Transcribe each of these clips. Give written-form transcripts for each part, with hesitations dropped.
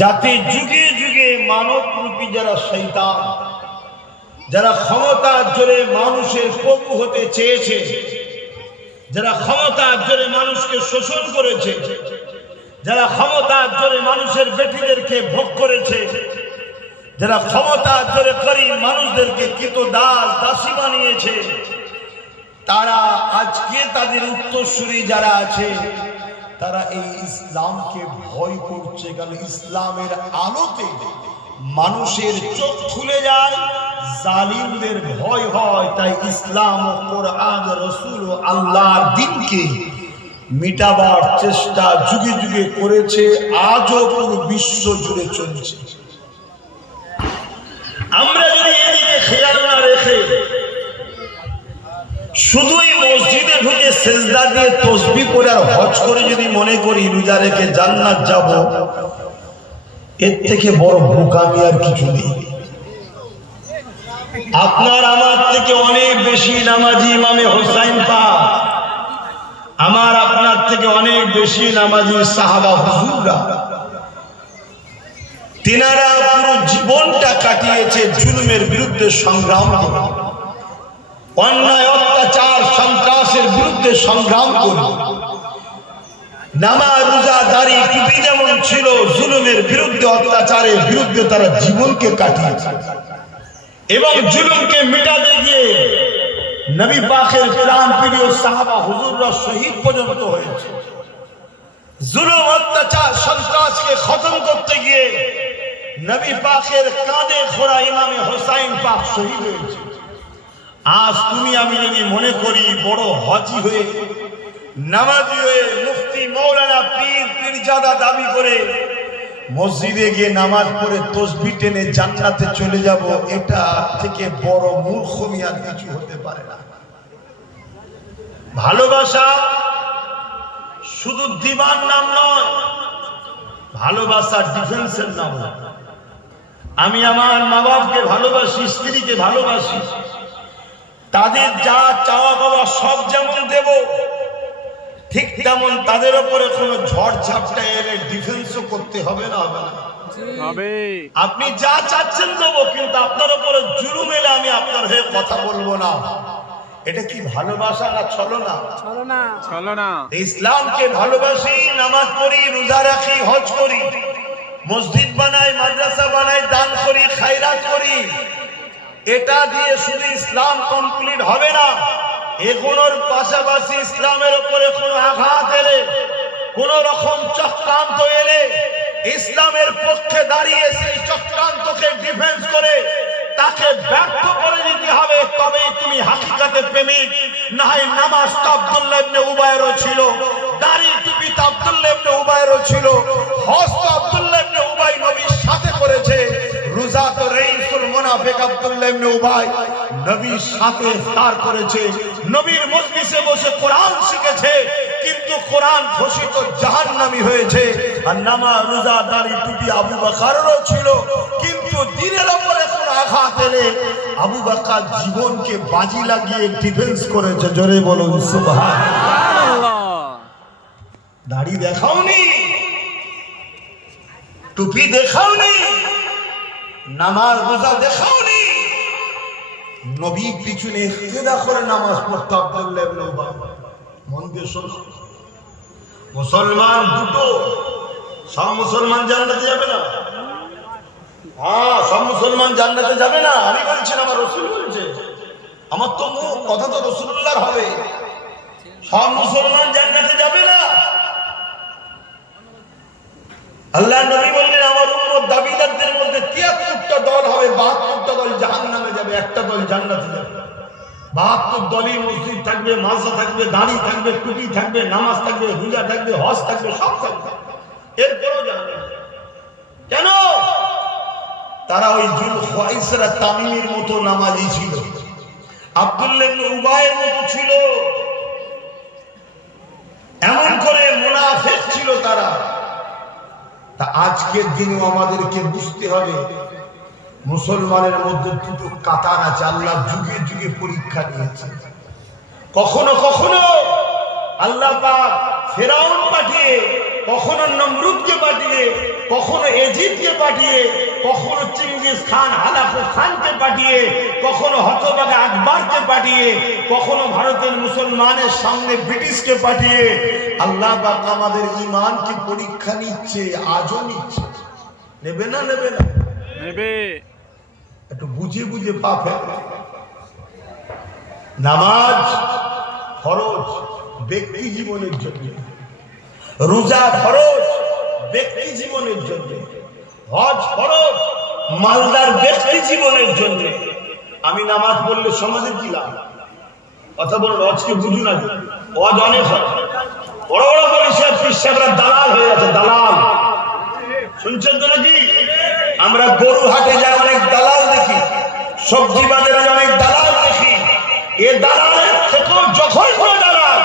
যাতে যুগে যুগে মানবরূপী যারা শয়তান, যারা ক্ষমতার জোরে মানুষের প্রভু হতে চেয়েছে, যারা ক্ষমতার জোরে মানুষকে শোষণ করেছে, যারা ক্ষমতার জোরে মানুষের বেটিদেরকে ভোগ করেছে, যারা ক্ষমতার জোরে গরিব মানুষদেরকে কৃতদাস দাসী বানিয়েছে, তারা আজকে তাদের উত্তরসূরি যারা আছে তারা এই ইসলামকে ভয় করছে। কারণ ইসলামের আলোতে মানুষের চোখ খুলে যায়, জালিমদের ভয় হয়। তাই ইসলাম ও কোরআন, রাসূল ও আল্লাহর দ্বীনকে মিটাবার চেষ্টা যুগে যুগে করেছে, আজও পুরো বিশ্ব জুড়ে চলছে। আমরা যদি এদিকে খেয়াল না রেখে শুধুই মসজিদে ঢুকে সেজদা দিয়ে তসবিহ পড়ে আর হজ করে যদি মনে করি রোজা রেখে জান্নাত যাব, এর থেকে বড় বোকামি আর কিছু নেই। আপনার আমার থেকে অনেক বেশি নামাজি ইমামে হোসাইন পাক, আমার আপনার থেকে অনেক বেশি নামাজি সাহাবা হুজুররা, তিনারা পুরো জীবনটা কাটিয়েছে জুলুমের বিরুদ্ধে সংগ্রাম করে, অন্যায় অত্যাচার সন্ত্রাসের বিরুদ্ধে সংগ্রাম করে। নামাজ রোজা দাড়ি টুপি যেমন ছিল, জুলুমের বিরুদ্ধে অত্যাচারের বিরুদ্ধে তারা জীবনকে কাটিয়েছে এবং জুলুমকে মিটাতে গিয়ে নবী পাকের প্রাণ প্রিয় সাহাবা হুজুররা শহীদ পর্যন্ত হয়েছে। জুলুম অত্যাচার সন্ত্রাসকে খতম করতে গিয়ে নবী পাকের কাঁধে খোঁড়া ইমামে হোসাইন পাক শহীদ হয়েছে। আজ তুমি আমি যদি মনে করি বড় হাজি হয়ে, নামাজি হয়ে, মুফতি মৌলানা পীর পীরজাদা দাবি করে মসজিদে গিয়ে নামাজ পড়ে তসবিহ টেনে জান্নাতে চলে যাব, এটা থেকে বড় মূর্খমি আর কিছু হতে পারে না। ভালোবাসা শুধু দিবার নাম নয়, ভালোবাসা ডিফেন্সের নাম। আমি আমার মা বাপকে ভালোবাসি, স্ত্রীকে ভালোবাসি, তাদের যা চাওয়া পাওয়া সব যেমন দেব, ঠিক তেমন তাদের উপরে কোনো ঝড় ঝাপটা এলে ডিফেন্সও করতে হবে না? হবে না? আপনি যা চাচ্ছেন দেবো, কিন্তু আপনার উপরে জুলুম এলে আমি আপনার হয়ে কথা বলবো না। এটা কি ভালোবাসা না ছলনা? ছলনা। ইসলামকে ভালোবাসি, নামাজ পড়ি, রোজা রাখি, হজ করি, মসজিদ বানাই, মাদ্রাসা বানাই, দান করি, খায়রাত করি। এটা দিয়ে শুধু ইসলাম কমপ্লিট হবে না। এগুলোর পাশাপাশি ইসলামের উপরে কোনো আঘাত এলে, কোন রকম চক্রান্ত এলে, ইসলামের পক্ষে দাঁড়িয়ে সেই চক্রান্তকে ডিফেন্স করে তাকে ব্যর্থ করে দিতে হবে। তবেই তুমি হাকিকাতে প্রেমিক। না হয় নামাজ তো আব্দুল্লাহ ইবনে উবায়েরও ছিল, দাড়ি টুপি তো আব্দুল্লাহ ইবনে উবায়েরও ছিল, হজ তো আব্দুল্লাহ ইবনে উবাই নবীর সাথে করেছে, রোজা তো রাইসুল মুনাফিক আব্দুল্লাহ ইবনে উবাই নবীর সাথে ইফতার করেছে, নবীর মজলিসে বসে কোরআন শিখেছে, কিন্তু কোরআন ঘোষিত জাহান্নামী হয়েছে। আর নামাজ রোজা দাড়ি টুপি আবু বকরেরও ছিল, কিন্তু দ্বীনের উপরে কোনো আঘাত এলে আবু বকর জীবনকে বাজি লাগিয়ে ডিফেন্স করেছে। জোরে বলুন সুবহানাল্লাহ। দাড়ি দেখাওনি, টুপি দেখাওনি, নামাজ রোজা দেখাওনি, নবী পিছনে ইক্তেদা করে নামাজ পড়তে আব্দুল্লাহ ইবনে উবাই। মন দিয়ে শোনো, মুসলমান দুটো, সব মুসলমান জান্নাতে যাবে না। হ্যাঁ, সব মুসলমান জান্নাতে যাবে না আমি বলছি না, আমার রাসূল বলছে। আমার তো মুখ কথা তো রাসূলুল্লাহর হবে। সব মুসলমান জান্নাতে যাবে না। আল্লাহ নবী বললেন আমার উম্মত দাবিদারদের মধ্যে ৭৩টা দল হবে, ৭২টা দল জাহান্নামে যাবে, একটা দল জান্নাতে যাবে। ৭২ দলই মসজিদ থাকবে, মাদ্রাসা থাকবে, দাড়ি থাকবে, টুপি থাকবে, নামাজ থাকবে, রোজা থাকবে, হজ থাকবে, সব থাকবে, এরপরেও জাহান্নামে। কেন? তারা ওই জুল খুয়াইসরা তামিমের মতো নামাজি ছিল, আব্দুল্লাহ ইবনে উবাইয়ের মতো ছিল, এমন করে মুনাফিক ছিল তারা। তা আজকের দিনেও আমাদেরকে বুঝতে হবে মুসলমানের মধ্যে দুটো কাতার আছে। আল্লাহ যুগে যুগে পরীক্ষা নিয়েছে। কখনো কখনো আল্লাহ পাক ফেরাউন পাঠিয়ে কখনো নমরুদকে পাঠিয়ে, কখনো এজিদকে পাঠিয়ে, কখনো চিঙ্গিস খান হালাকু খানকে পাঠিয়ে, কখনো হতভাগা আকবরকে পাঠিয়ে, কখনো ভারতের মুসলমানের সামনে ব্রিটিশকে পাঠিয়ে আল্লাহ পাক আমাদের ঈমানকে পরীক্ষা নিচ্ছে, আজও নিচ্ছে। নেবে না নেবে না? নেবে। একটু বুঝে বুঝে পা ফেলবে। নামাজ ফরজ ব্যক্তি জীবনের জন্য, রোজা ফরজ ব্যক্তি জীবনের জন্য, হজ ফরজ মালদার ব্যক্তি জীবনের জন্য। আমি নামাজ পড়লে সমাজের কি লাভ? কথা বলুন, হজকে বুঝুন না। হজ অনেক হয়, বড় বড় পরিষদ পিসাবরা দালাল হয়ে আছে, দালাল। শুনছেন তো নাকি? আমরা গরু হাটে যাই, অনেক দালাল দেখি, সবজি বাজারে অনেক দালাল দেখি। এ দালালের থেকেও যখন কোনো দালাল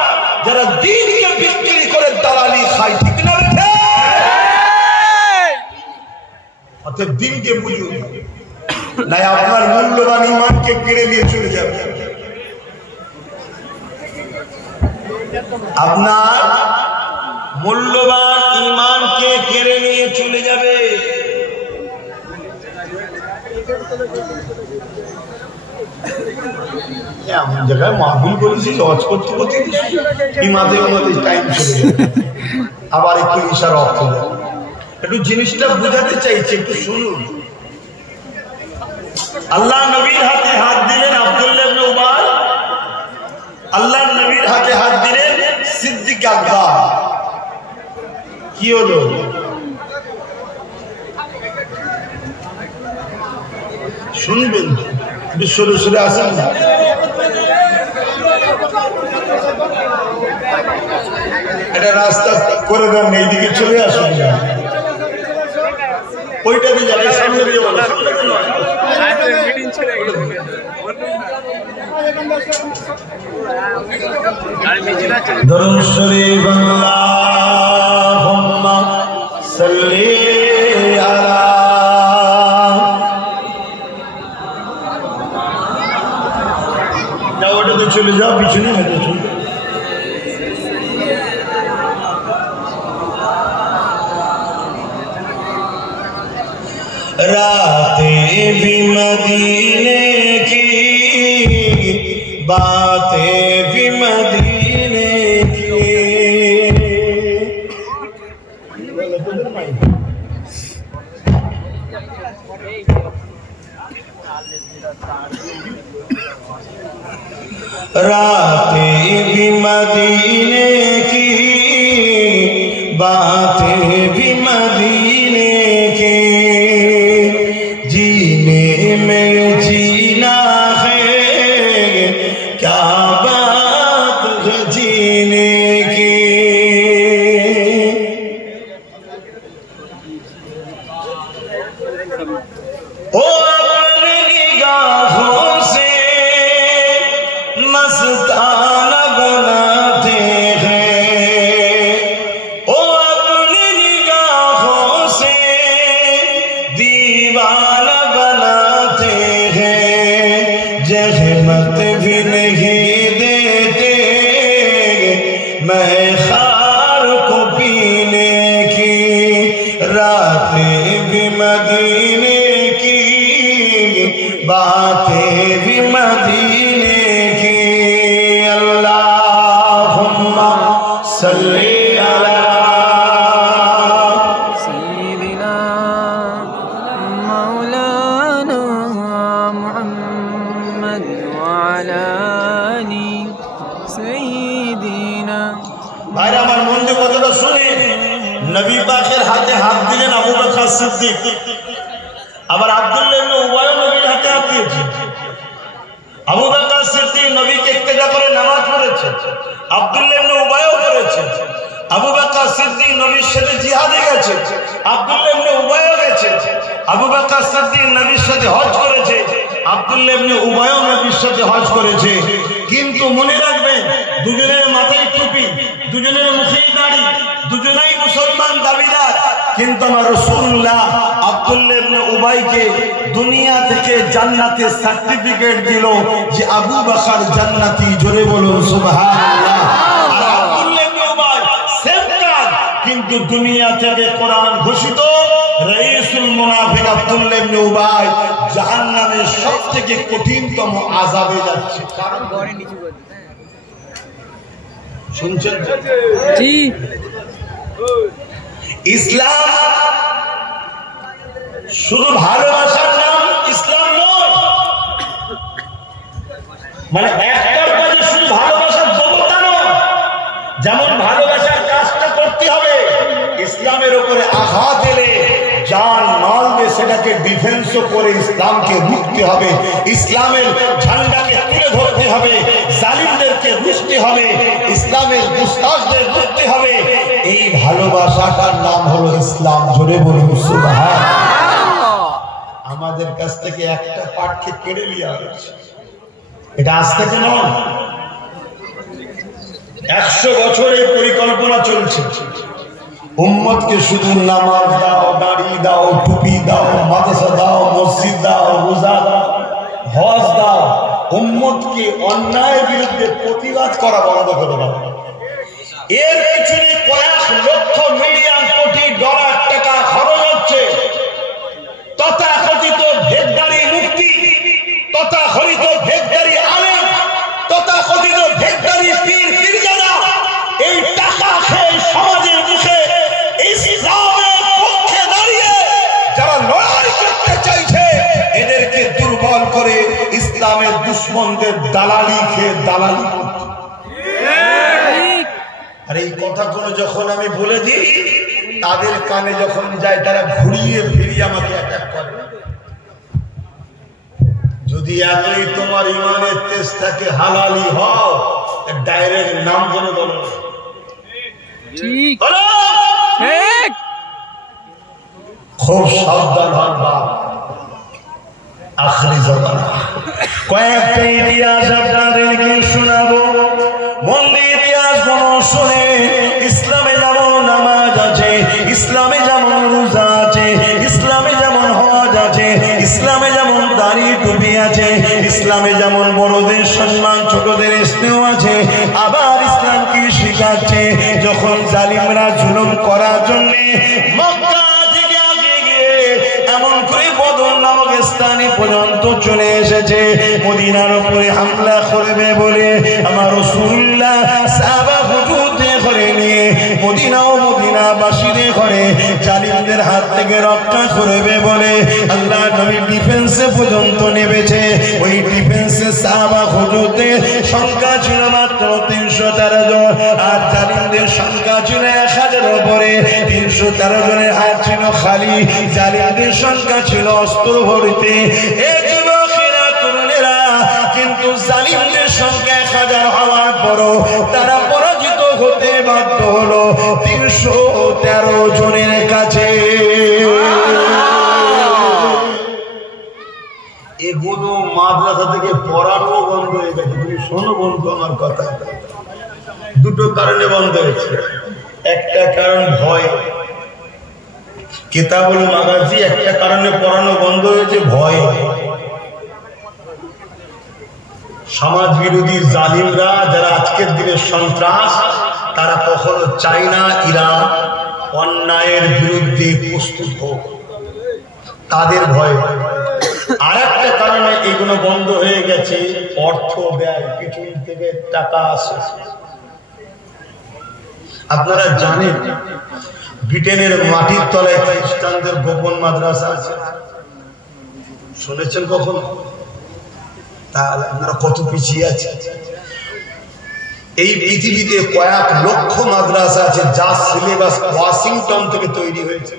যারা দিনকে বিক্রি করে দালালি খায়, ঠিক না? অতএব দিনকে বুঝুন, নাই আপনার মূল্যবান ঈমানকে কেড়ে নিয়ে চলে যাবে। আপনার মূল্যবান ঈমানকে কেড়ে নিয়ে চলে যাবে। এমন জায়গায় মাহফিল করেছি, হজ করতে করতে ইমাদে আমাদের টাইম চলে যাবে, আবার একটু ইশারা অফ হয়ে যাবে। একটু জিনিসটা বোঝাতে চাইছি, একটু শুনুন। আল্লাহ নবীর হাতে হাত দিলেন আব্দুল্লাহ ইবনে উবাই, আল্লাহ নবীর হাতে হাত দিলেন সিদ্দিক আকবর। কি হলো? শুনবেন? বিশ্বরে সরে আসেন না, এটা রাস্তা করে দেন, এইদিকে চলে আসুন। ওইটা দিয়ে যাবে, সামনে দিয়ে বলো, সামনে দিয়ে নয়। দরুদ শরীফ আল্লাহুম্মা সাল্লি আলা। যাও, ওটাতে চলে যাও, পিছনে হেঁটে চলে। रातें भी मदीने की, बातें भी मदीने की। रातें भी मदीने की, बातें भी मदीने की। जीने में जीना है, क्या बात है जीने की। ओ अपनी निगाहों से मस्ताना बनाते हैं, ओ अपनी निगाहों से दीवाना बनाते हैं। जहमत भी नहीं देते मैं खार को पीने की। रातें भी मदीने की, बातें भी मदीने की। अल्लाहुम्मा सल्ली अला सय्यिदिना मौलाना मुहम्मद व अला आलि सय्यिदिना। ভাইরা আমার মন দিয়ে কথাটা শুনে, নবী পাকের হাতে হাত দিলেন আবু বকর সিদ্দিক, আবার আব্দুল্লাহ ইবনে উবাই নবীর হাতে হাত দিয়েছে। আবু বকর সিদ্দিক নবীকে ইক্তেদা করে নামাজ পড়েছে, আব্দুল্লাহ ইবনে উবাইও করেছে। আবু বকর সিদ্দিক নবীর সাথে জিহাদে গেছে, আব্দুল্লাহ ইবনে উবাইও গেছে। আবু বকর সিদ্দিক নবীর সাথে হজ করেছে, আব্দুল্লাহ ইবনে উবাইও নবীর সাথে হজ করেছে। কিন্তু মনে রাখবেন, দুজনের মাথায় টুপি, দুজনের মুখে দাড়ি, দুজনেই মুসলমান দাবিদার। কিন্তু আমার রাসূলুল্লাহ আব্দুল্লাহ ইবনে উবাইকে দুনিয়া থেকে জান্নাতের সার্টিফিকেট দিল যে আবু বকর জান্নাতি। জোরে বলুন সুবহানাল্লাহ। আর আব্দুল্লাহ ইবনে উবাই সেম কাজ, কিন্তু দুনিয়া থেকে কোরআন ঘোষিত রাইসুল মুনাফিক আব্দুল্লাহ ইবনে উবাই জাহান্নামের সবথেকে কঠিনতম আযাবে যাচ্ছে। কারণ শুনছেন? জি। ইসলাম শুধু ভালোবাসার নাম ইসলাম নয়, মানে একটার কাজে শুধু ভালোবাসার দেবতা নয়, যেমন ভালোবাসার কাজটা করতে হবে, ইসলামের উপরে আঘাত এলে জান মাল দিয়ে সেটাকে ডিফেন্স করে ইসলামকে রুখতে হবে, ইসলামের ঝান্ডাকে তুলে ধরতে হবে, জালিমদেরকে রুখতে হবে, ইসলামের দুস্তাজদের রুখতে হবে। এই ভালোবাসাটার নাম হলো ইসলাম। জোরে বলুন সুবহানাল্লাহ। আমাদের কাছ থেকে একটা পাঠকে কেড়ে নেওয়া হয়েছে, এটা আজ থেকে নয়, 100 বছরের পরিকল্পনা চলছে। উম্মতকে শুধু নামাজ দাও, দাড়ি দাও, টুপি দাও, মাদ্রাসা দাও, মসজিদ দাও, রোজা দাও, হজ দাও, উম্মতকে অন্যায়ের বিরুদ্ধে প্রতিবাদ করা বন্ধ করে দাও। এর পিছনে কয়েক লক্ষ মিলিয়ন কোটি ডলার টাকা খরচ হচ্ছে। তথাকথিত ভেদদারি মুক্তি, তথাকথিত ভেদদারি আলেম, তথাকথিত ভেদদারি পীর পীরজাদা এই টাকা খেয়ে সমাজের মুখে ইসলামের পক্ষে দাঁড়িয়ে যারা লড়াই করতে চাইছে এদেরকে দুর্বল করে ইসলামের দুশ্মনদের দালালি খেয়ে দালালি করছে। আর এই কথাগুলো যখন আমি বলে দিই তাদের কানে যখন যায় তারা ঘুরিয়ে ফিরিয়ে আমাকে অ্যাটাক করে। যদি এতই তোমার ইমানের তেজ থাকে হালালি হও, ডাইরেক্ট নাম করে বলো ঠিক বলো। ঠিক। খুব সাবধান হন বাপ, আখরি জমানা। কয়েকটা ইতিহাস আপনাদেরকে শোনাবো, মন দিয়ে ইতিহাস গুলো শুনে। ইসলামে যেমন নামাজ আছে, ইসলামে যেমন রোজা আছে, ইসলামে যেমন হজ আছে, ইসলামে যেমন দাড়ি টুপি আছে, ইসলামে যেমন বড়দের সম্মান ছোটদের স্নেহ আছে, আবার ইসলাম কি শিখাচ্ছে যখন জালিমরা জুলুম করার জন্য মক্কা থেকে আগে গিয়ে এমন করে বদর নামক স্থানে পর্যন্ত চলে এসেছে, মদিনার উপরে হামলা করবে বলে আমার রাসূলুল্লাহ সাহাবা হুজুরদের করে নিয়ে মদিনা ও মদিনাবাসীদের করে জালিমদের হাত থেকে রক্ষা করবে বলে আল্লাহ নবী ডিফেন্সে পর্যন্ত নেমেছে। ওই ডিফেন্সে সাহাবা হুজুরদের সংখ্যা ছিল মাত্র 313 জন, আর জালিমদের সংখ্যা ছিল 1000 উপরে। 313 জনের হাত ছিল খালি, জালিমদের সংখ্যা ছিল অস্ত্র ভরিতে। এই যুবকেরা তরুণেরা কিন্তু জালিমদের সংখ্যা 1000 হওয়ার পরও তারা পরাজিত হতে বাধ্য হলো 313 জনের কাছে। এগুলো মাদ্রাসা থেকে পড়ানো বন্ধ হয়ে গেছে। তুমি শোনো বন্ধু আমার কথা, দুটো কারণে বন্ধ হয়েছে। একটা কারণ ভয়, কিতাবুল মাগাজি, একটা কারণে পড়ানো বন্ধ হয়েছে ভয়। সমাজ বিরোধী জালিমরা যারা আজকের দিনে সন্ত্রাস, তারা কখনো চায় না ইরা অন্যায়ের বিরুদ্ধে প্রস্তুত হোক, তাদের ভয়। আর একটা কারণে এগুলো বন্ধ হয়ে গেছে, অর্থ ব্যয়, পিছন থেকে টাকা আসে। আপনারা জানেন ব্রিটেনের মাটির তলায় খ্রিস্টানদের গোপন মাদ্রাসা আছে, শুনেছেন কখনো? তাহলে আপনারা কত পিছিয়ে আছে। এই পৃথিবীতে কয়েক লক্ষ মাদ্রাসা আছে যার সিলেবাস ওয়াশিংটন থেকে তৈরি হয়েছে,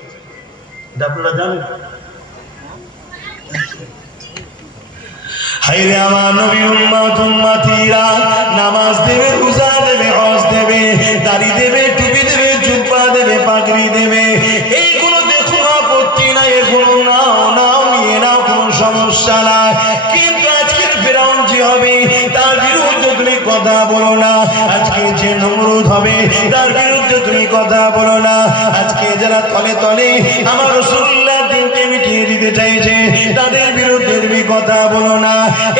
এটা আপনারা জানেন? হায়রে আমার নবীর উম্মত উম্মতিরা নামাজ দেবে, রোজা দেবে, হজ দেবে, দাড়ি দেবে, টুপি দেবে, জুব্বা দেবে, পাগড়ি দেবে, এইগুলো দেখুন আপত্তি নাই, এগুলো নাও নিয়ে নাও, কোনো সমস্যা নাই। কিন্তু আজকের ফিরআউন যে হবে তার বিরুদ্ধে তুমি কথা বলো না, আজকে যে নমরুদ হবে তার বিরুদ্ধে তুমি কথা বলো না, আজকে যারা তলে তলে আমার রাসূলুল্লাহ দিনকে মিটিয়ে দিতে চাইছে তাদের বিরুদ্ধে তুমি কথা বলো না।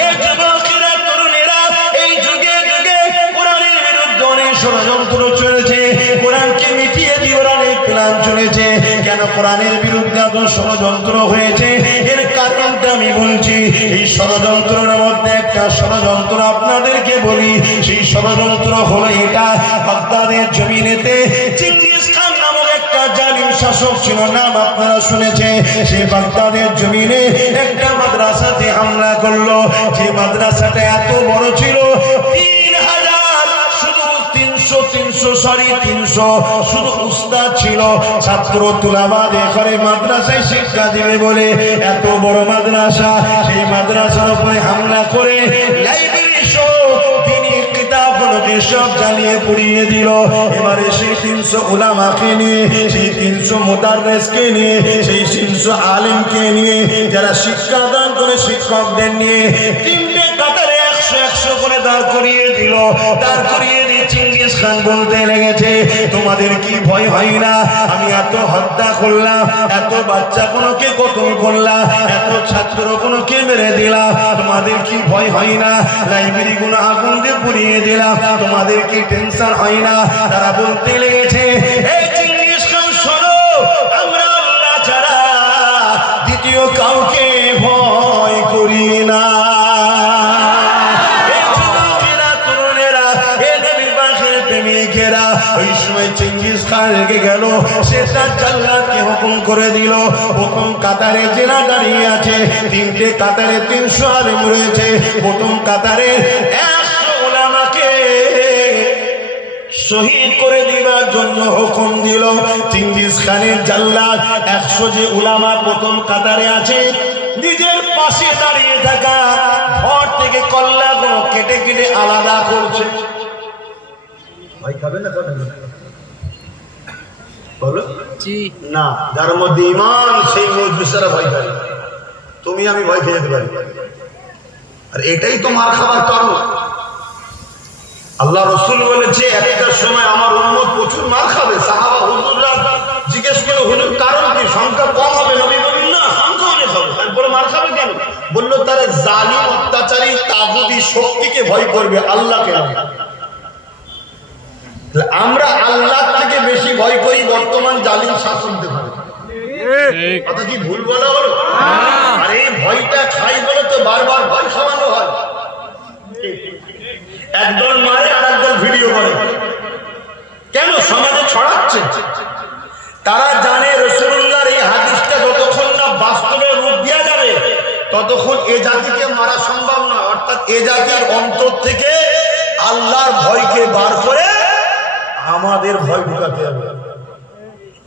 এই যুবকেরা তরুণেরা এই যুগে যুগে কোরআনের বিরুদ্ধে অনেক ষড়যন্ত্র চলেছে, কোরআনকে মিটিয়ে দিয়ে অনেক কোরআন চলেছে, কেন কোরআনের বিরুদ্ধে এত ষড়যন্ত্র হয়েছে, এর কারণটা আমি বলছি। এই ষড়যন্ত্রের মধ্যে একটা ষড়যন্ত্র আপনাদেরকে বলি। সেই ষড়যন্ত্র হলো এটা, বাগদাদের জমিনেতে চেঙ্গিস খান নামক একটা জালিম শাসক ছিল, নাম আপনারা শুনেছেন। সে বাগদাদের জমিনে একটা মাদ্রাসাতে হামলা করলো। যে মাদ্রাসাটা এত বড় ছিল, 300 শুধু উস্তাদ ছিল, ছাত্র তুলাবাদ এখানে মাদ্রাসায় শিক্ষা দিবে বলে এত বড় মাদ্রাসা। সেই মাদ্রাসার উপরে হামলা করে লাইব্রেরি সহ তিনি কিতাবগুলোকে সব জ্বালিয়ে পুড়িয়ে দিল। এবারে সেই 300 উলামাকে নিয়ে, সেই 300 মুদাররিসকে নিয়ে, সেই 300 আলেমকে নিয়ে, যারা শিক্ষা দান করে শিক্ষকদের নিয়ে তিনটে কাতারে 100 করে দাঁড় করিয়ে দিল। দাঁড় করিয়ে দিয়ে চেঙ্গিস খান বলতে লেগেছে, তোমাদের কি ভয় হয় না? আমি এত হত্যা করলাম, এত বাচ্চা কোনোকে কতল করলাম, এত ছাত্র কোনোকে মেরে দিলাম, তোমাদের কি ভয় হয় না? লাইব্রেরি গুলো আগুন দিয়ে পুড়িয়ে দিলাম, তোমাদের কি টেনশন হয় না? তারা বলতে লেগেছে, এই চেঙ্গিস খান শোনো, আমরা আল্লাহ ছাড়া দ্বিতীয় কাউকে ভয় করি না। ওই সময় চেঙ্গিস খান রেগে গেল, সে তার জাল্লাদকে হুকুম করে দিল, প্রথম কাতারে যারা দাঁড়িয়ে আছে, তিনটে কাতারে 300 আলেম রয়েছে, প্রথম কাতারে 100 উলামাকে শহীদ করে দিবার জন্য হুকুম দিল। চেঙ্গিস খানের জাল্লাদ 100 যে উলামা প্রথম কাতারে আছে, নিজের পাশে দাঁড়িয়ে থাকা ঘর থেকে কল্লাগুলো কেটে কেটে আলাদা করছে। ভয় খাবে না? বলো জি না, যার মধ্যে ঈমান সেই মজলিসেরা ভয় খাবে। তুমি আমি ভয় খেয়ে যেতে পারি, আর এটাই তো মার খাবার কারণ। আল্লাহ রসুল বলেছে একটা সময় আমার উম্মত প্রচুর মার খাবে। সাহাবা হুজুররা জিজ্ঞেস করে, হুজুর কারণ কি? সংখ্যা কম হবে? নবী বললেন না, সংখ্যা অনেক হবে। তারপরে মার খাবে কেন? বললো তারা জালিম অত্যাচারী তাগুতি শক্তিকে ভয় করবে, আল্লাহকে নয়। আমরা আল্লাহ থেকে বেশি ভয় করি বর্তমান জালিম শাসকদের ভয়। কথা কি ভুল বলা হলো? আর এই ভয়টা খাই বলে তো বারবার ভয় খাওয়ানো হয়। একদল মারে আর একদল ভিডিও করে, কেন? সমাজে ছড়াচ্ছে। তারা জানে রাসূলুল্লাহর এই হাদিসটা যতক্ষণ না বাস্তবে রূপ দেওয়া যাবে ততক্ষণ এ জাতিকে মারা সম্ভব নয়। অর্থাৎ এ জাতির অন্তর থেকে আল্লাহর ভয়কে বার করে আমাদের ভয় ঢুকাতে হবে।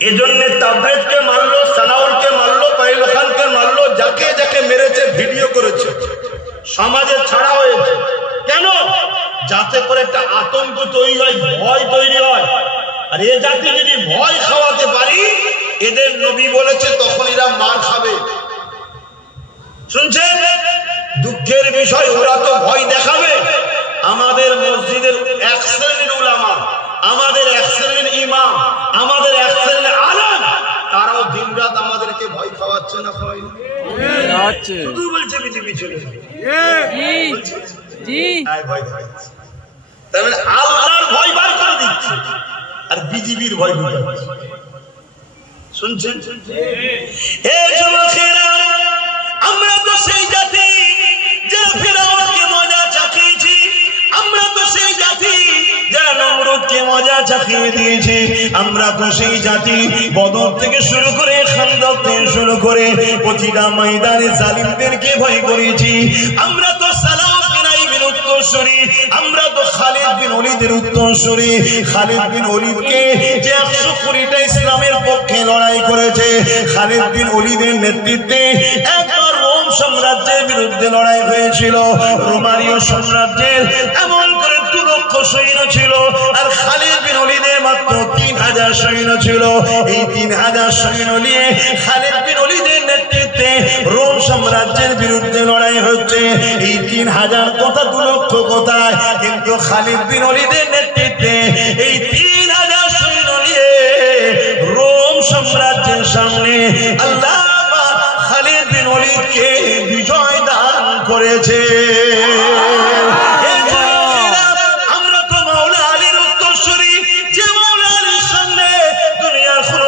এজন্য তাবরেজকে মারলো, সানাউলকে মারলো, পাইল খানকে মারলো, যাকে যাকে মেরেছে ভিডিও করেছে, সমাজে ছাড়া হয়েছে। কেন? যাতে করে একটা আতঙ্ক তৈরি হয়, ভয় তৈরি হয়। আর এ জাতি যদি ভয় খাওয়াতে পারি, এদের নবী বলেছে, তখন এরা মার খাবে। শুনছেন? দুঃখের বিষয়, ওরা তো ভয় দেখাবে। আমাদের মসজিদের 1 শ্রেণীর উলামা, আমাদের 1 শ্রেণীর ইমাম, আমাদের 1 শ্রেণীর আলেম, তারাও দিনরাত আমাদেরকে ভয় খাওয়াচ্ছে না? শুধু বলছে বিজেপি চলে যাবে, ভয় দেখাচ্ছে। তার মানে আল্লাহর ভয় বার করে দিচ্ছে আর বিজেপির ভয় ঢুকাচ্ছে। শুনছেন? হে যুবকেরা, আমরা তো সেই জাতি যারা ফিরআউনকে মজা চাখিয়েছি, আমরা তো সেই জাতি যারা নমরুদকে মজা চাখিয়ে দিয়েছে, আমরা তো সেই জাতি বদর থেকে শুরু করে খান্দক থেকে শুরু করে প্রতিটা ময়দানে জালিমদেরকে ভয় করেছি। আমরা তো সালাম বিন আইবের উত্তরসূরি, আমরা তো খালিদ বিন ওলীদের উত্তরসূরি। খালিদ বিন ওলীদকে যে 120টা ইসলামের পক্ষে লড়াই করেছে, খালিদ বিন ওলীদের নেতৃত্বে একবার রোম সাম্রাজ্যের বিরুদ্ধে লড়াই হয়েছিল। রোমানীয় সাম্রাজ্যের এমন করে 2 লক্ষ সৈন্য ছিল, আর খালিদ বিন ওলীদের মাত্র 3000 সৈন্য ছিল। এই 3000 সৈন্য নিয়ে খালিদ বিন ওলীদের নেতৃত্বে রোম সাম্রাজ্যের বিরুদ্ধে লড়াই হচ্ছে। এই 3000 কথা 2 লক্ষ কোথায়? কিন্তু খালিদ বিন ওলীদের নেতৃত্বে এই 3000 সৈন্য নিয়ে রোম সাম্রাজ্যের সামনে আল্লাহ খালিদ বিন ওলীদকে বিজয় দান করেছে। আমরা তো মাওলা আলীর উত্তরসূরি, যে মাওলা আলীর সামনে দুনিয়ার কোনো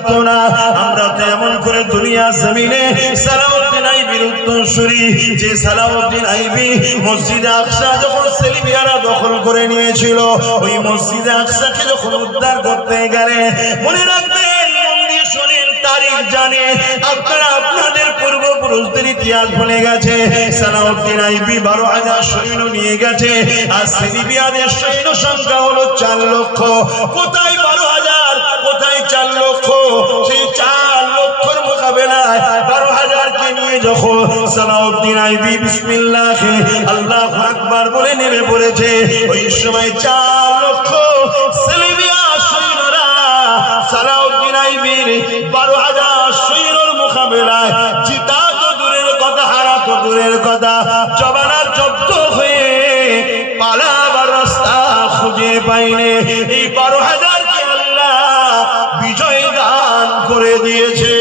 পারতো না। আমরা তেমন করে দুনিয়া জমিনে সালাউদ্দিন আইবির উত্তরসূরি, যে সালাউদ্দিন আইবি মসজিদে আকসা যখন সেলিবিয়ারা দখল করে নিয়েছিল, ওই মসজিদে আকসাকে যখন উদ্ধার করতে গেলে, মনে রাখবেন, মন দিয়ে শোনেন, তারিখ জানে, আপনারা আপনাদের পূর্বপুরুষদের ইতিহাস ভুলে গেছে। সালাউদ্দিন আইবি 12,000 সৈন্য নিয়ে গেছে, আর সেলিবিয়াদের সৈন্য সংখ্যা হলো 4 লক্ষ। কোথায় 12,000, কোথায় 4 লক্ষ? সেই 4 লক্ষর মোকাবেলায় 12,000 কে নিয়ে যখন সালাউদ্দিন আইবি বিসমিল্লাহ আল্লাহু আকবার বলে নেমে পড়েছে, ওই সময় 4 লক্ষ সেলিবিয়া সৈন্যরা সালাউদ্দিন আইবির 12,000 সৈন্যর মোকাবেলায় জিতা তো দূরের কথা, হারা তো দূরের কথা, জবানা জব্দ হয়ে পালাবার রাস্তা খুঁজে পাইনি। এই 12,000 কে আল্লাহ বিজয় দান করে দিয়েছে।